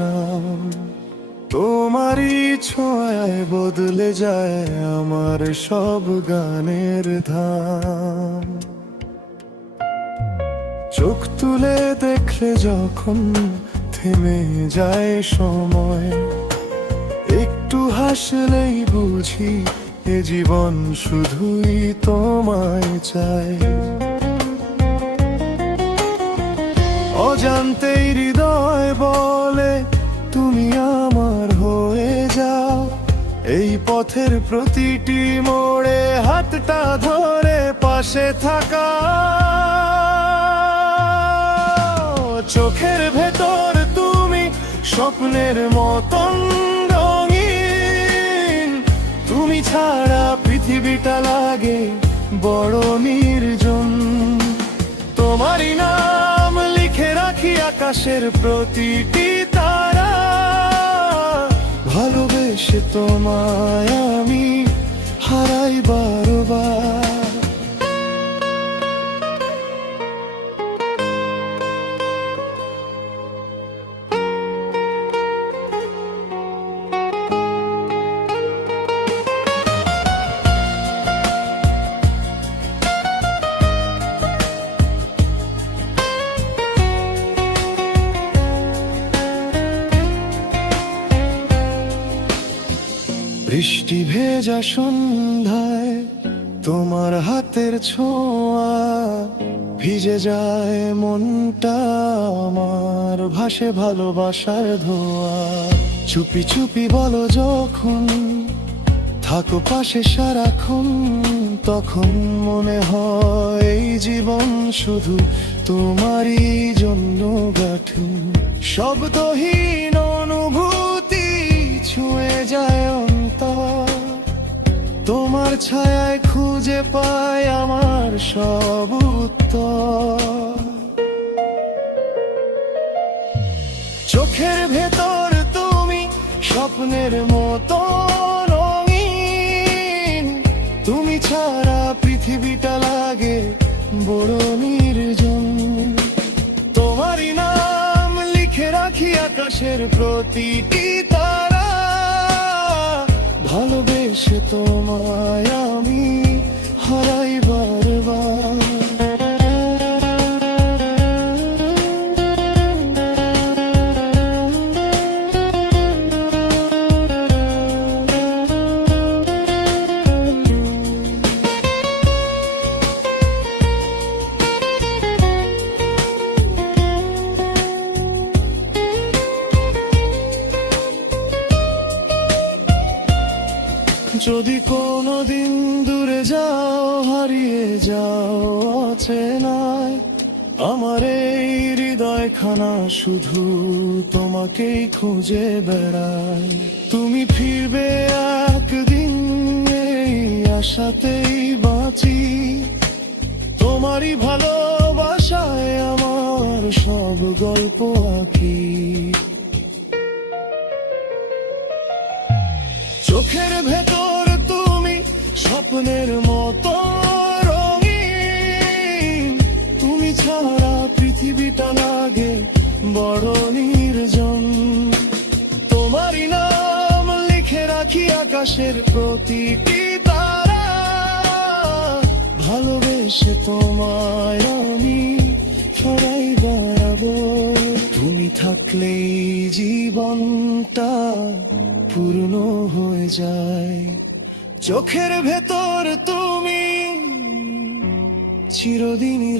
নাম। তোমারই ছোঁয়ায় বদলে যায় আমার সব গানের ধাম। চোখ তুলে দেখলে যখন থেমে যায় সময়, একটু হাসলেই বুঝি এ জীবন শুধুই তোমায় চায়। অজান্তেই হৃদয় বলে তুমি আমার হয়ে যাও, এই পথের প্রতিটি মোড়ে হাতটা ধরে পাশে থাকা। চোখের ভেতর তুমি স্বপ্নের মতন রঙিন, তুমি ছাড়া পৃথিবীটা লাগে বড় নির্জন। তোমারই নাম লিখে রাখি আকাশের প্রতিটি তারা, ভালোবেসে তোমায় আমি হারাই বারবার। বৃষ্টি ভেজা সন্ধ্যায় তোমার হাতের ছোঁয়া, ভিজে যায় মনটা আমার, ভাসে ভালোবাসার ধোয়া। চুপি চুপি বলো যখন থাকো পাশে সারাক্ষণ, তখন মনে হয় এই জীবন শুধু তোমারই জন্য গঠন। শব্দহীন অনুভূতি ছুঁয়ে যায় অন্তর, তোমার ছায়ায় খুঁজে পায় আমার সব উত্তর। চোখের ভেতর তুমি স্বপ্নের মতো রঙিন, তুমি ছাড়া পৃথিবীটা লাগে বড় নির্জন। তোমারই নাম লিখে রাখি আকাশের প্রতিটি তারা, ভালোবেসে তোমায় আমি হারাই বারবার। যদি কোনোদিন দূরে যাও, হারিয়ে যাও অচেনায়, আমার এই হৃদয়খানা শুধু তোমাকেই খুঁজে বেড়ায়। তুমি ফিরবে একদিন এই আশাতেই বাঁচি, তোমারই ভালোবাসায় আমার সব গল্প আঁকি। চোখের ভেতর তুমি স্বপ্নের মতো রঙিন, তুমি ছাড়া পৃথিবীটা লাগে বড় নির্জন। তোমারই নাম লিখে রাখি আকাশের প্রতিটি তারা, ভালোবেসে তোমায় আমি সরাই বাড়াবো। তুমি থাকলেই জীবনটা পূর্ণ হয়ে যায়। চোখের ভেতর তুমি চিরদিনই